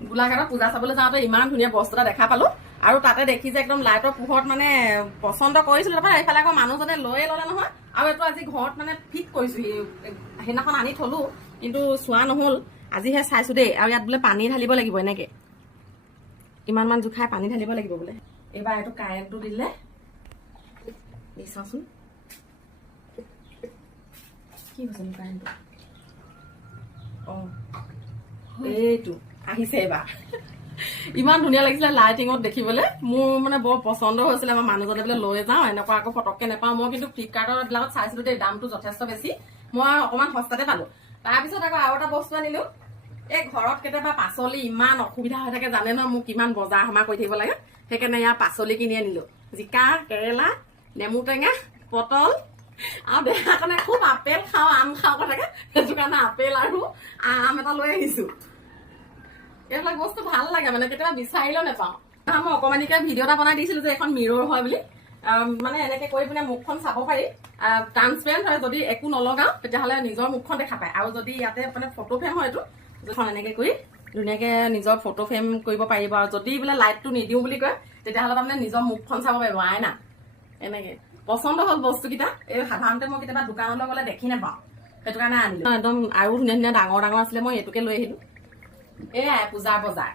গোলাঘাটত পূজা চাবলৈ যাওঁতে ইমান ধুনীয়া বস্তু এটা দেখা পালো আৰু তাতে দেখি যে একদম লাইটৰ পোহৰত মানে পচন্দ কৰিছিলো তাৰপৰা এইফালে আকৌ মানুহজনে লৈয়ে ল'লে নহয় আৰু এইটো আজি ঘৰত মানে ফিট কৰিছো সেইদিনাখন আনি থলো কিন্তু চোৱা নহল আজিহে চাইছো দেই আৰু ইয়াত বোলে পানী ঢালিব লাগিব এনেকে ইমানমান জোখাই পানী ঢালিব লাগিব বোলে এইবাৰ এইটো কাৰেণ্টটো দিলে চাওঁচোন কি হৈছে কাৰেণ্টটো এইটো আহিছে এইবাৰ ইমান ধুনীয়া লাগিছিলে লাইটিঙত দেখিবলৈ মোৰ মানে বৰ পচন্দ হৈছিলে আমাৰ মানুহজনে বোলে লৈ যাওঁ এনেকুৱা আকৌ ফটককে নাপাওঁ মই কিন্তু ফ্লিপকাৰ্টৰ বিলাকত চাইছিলো দেই দামটো যথেষ্ট বেছি মই অকণমান সস্তাতে পালো তাৰপিছত আকৌ আৰু এটা বস্তু আনিলো এই ঘৰত কেতিয়াবা পাচলি ইমান অসুবিধা হৈ থাকে জানে ন মোক কিমান বজাৰ সমাৰ কৰি থাকিব লাগে সেইকাৰণে ইয়াৰ পাচলি কিনি আনিলো জিকা কেৰেলা নেমু টেঙা পটল আৰু দেহাৰ কাৰণে খুব আপেল খাওঁ আম খাওঁ কথাকে সেইটো কাৰণে আপেল আৰু আম এটা লৈ আহিছো এইবিলাক বস্তু ভাল লাগে মানে কেতিয়াবা বিচাৰিলেও নাপাওঁ মই অকমানিকে ভিডিঅ' এটা বনাই দিছিলো যে এখন মিৰৰ হয় বুলি মানে এনেকে কৰি পিনে মুখখন চাব পাৰি ট্ৰান্সপেৰেণ্ট হয় যদি একো নলগাও তেতিয়াহ'লে নিজৰ মুখখন দেখা পায় আৰু যদি ইয়াতে মানে ফটো ফ্ৰেম হয় এইটো যখন এনেকে কৰি ধুনীয়াকে নিজৰ ফটো ফ্ৰেম কৰিব পাৰিব আৰু যদি বোলে লাইটটো নিদিওঁ বুলি কয় তেতিয়াহ'লে তাৰমানে নিজৰ মুখখন চাব পাৰিব আইনা এনেকে পচন্দ হ'ল বস্তুকেইটা এই সাধাৰণতে মই কেতিয়াবা দোকানলৈ গ'লে দেখি নাপাওঁ সেইটো কাৰণে আনিলো একদম আৰু ধুনীয়া ধুনীয়া ডাঙৰ ডাঙৰ আছিলে মই এইটোকে লৈ আহিলো এয়াই পূজাৰ বজাৰ